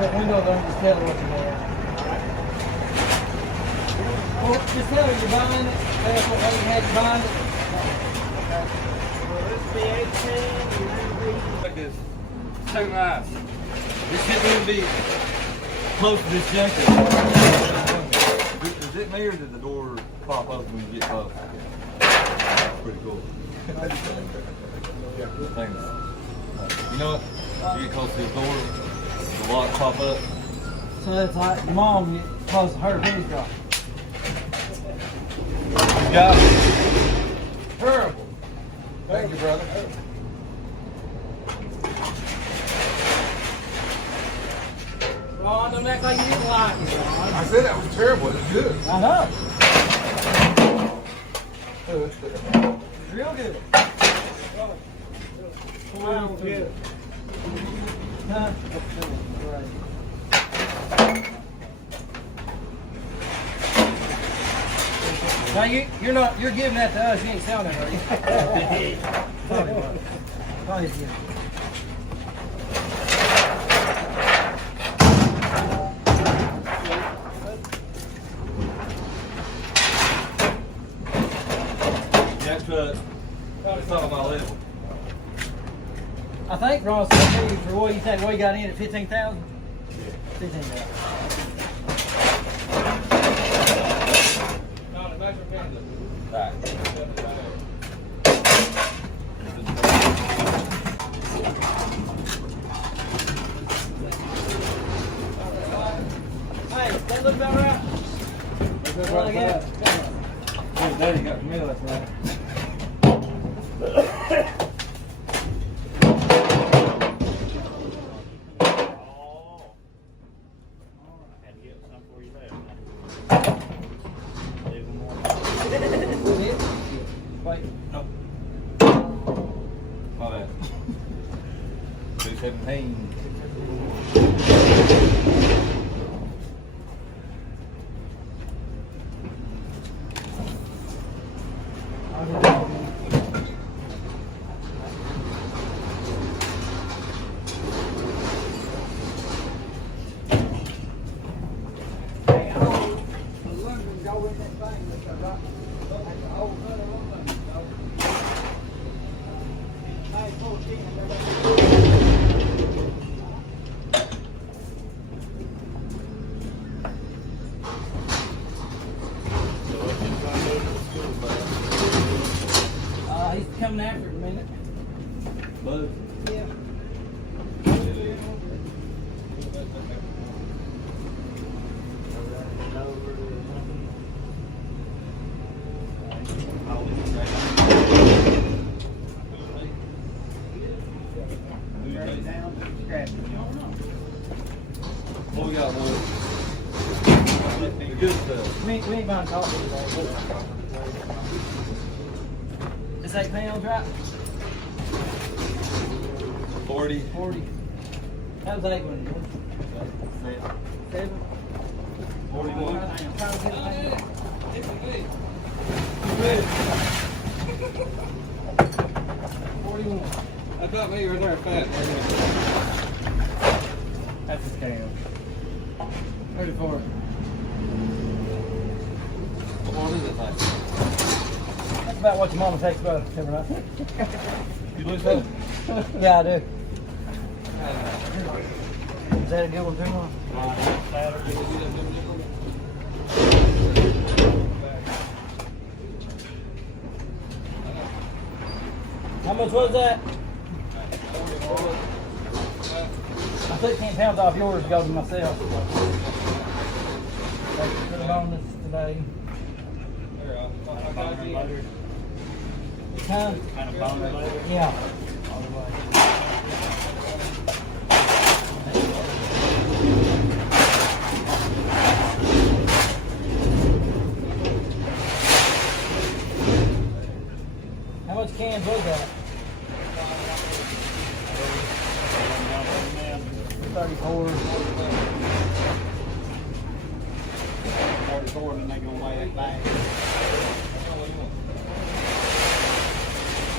that window there and just tell her what you have. Well, just tell her you're buying it. Tell us what you had to buy it. Well, this be 18. Like this. So nice. This shouldn't even be close to this junction. Is it me or did the door pop open when you get close? Pretty cool. Thanks. You know what? You get close to the door, the lock pop up. So it's like your mom get close to her video. You got it. Terrible. Thank you, brother. Ron, don't act like you didn't like it, Ron. I said that was terrible. It was good. I know. Real good. Wow, good. Huh? Now you're giving that to us. You ain't selling it, are you? Probably good. That truck, it's not on my level. I think Ron said for what you think we got in at 15,000. 15,000. Right. Hey, that look about right. Well, I get it. Hey, Daddy got me last night. Wait. Nope. My bad. 217. He's coming after it in a minute. Buzz. Yeah. What we got, boys? The good stuff. We ain't buying coffee today. It's 8 pounds, right? 40. 40. How's 8 one? 7? 41. I'm trying to get it down. 41. I got me right there, fat. That's a scam. 34. What is it like? That's about what your mama takes about every night. You lose that? Yeah, I do. Is that a good one, too, Mom? How much was that? I took 10 pounds off yours to go to myself. Put a bonus today. Huh? Yeah. All the way. How much cans was that? 34. 34 and they gonna lay that back.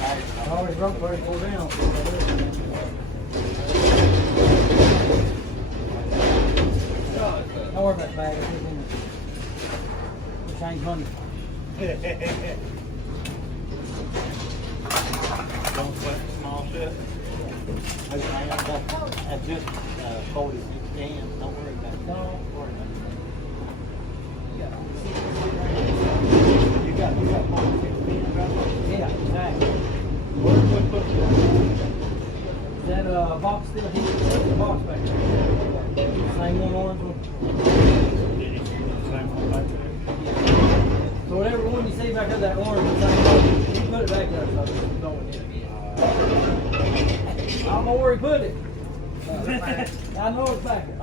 I already broke 34 down. more of that bag. Which ain't funny. Don't sweat the small shit. Okay, I just folded it in. Don't worry about it. Don't worry about it. You got 4 16 right? Yeah, exactly. Is that box still here? Where's the box back there? Same one, orange one? So whatever one you see back there, that orange one, same one, you put it back there so it's going in. I don't know where he put it. I know it's back there.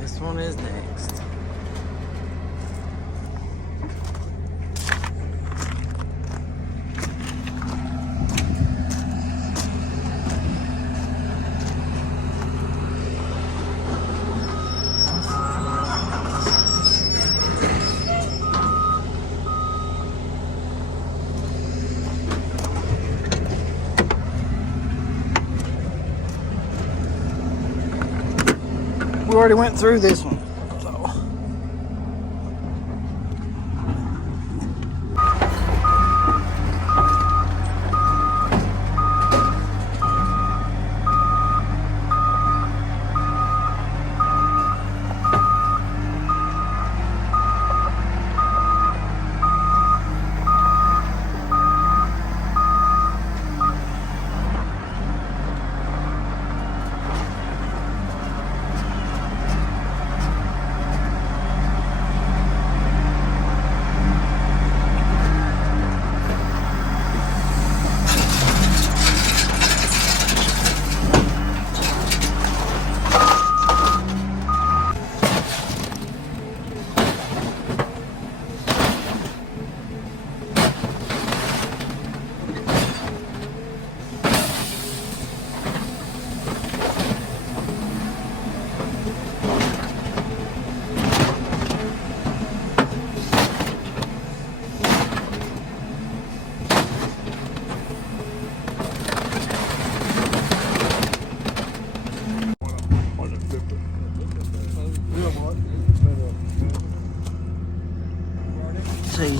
This one is next. We already went through this one. See.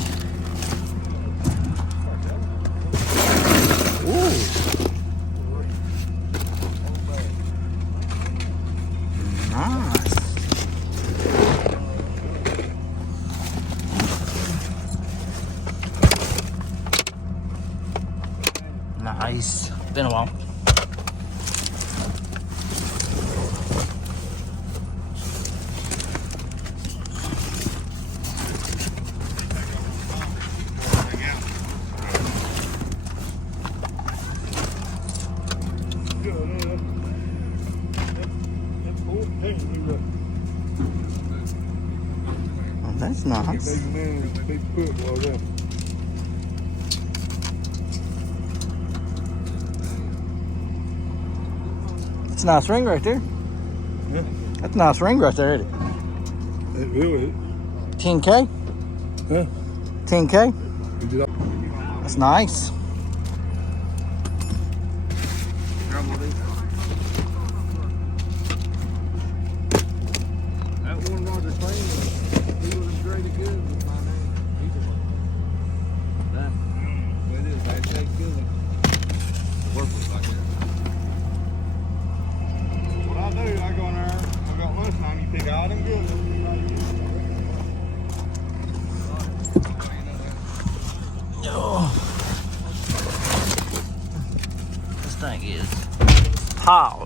Ooh. Nice. Nice. Been a while. Oh, that's nice. That's a nice ring right there. Yeah. That's a nice ring right there, isn't it? It really 10K? Yeah. 10K? is. That's nice. He was a great good with my name. It is. They take good. Work was like that. What I do, I go in there, I got lunch time, you pick all them good ones. This thing is hot.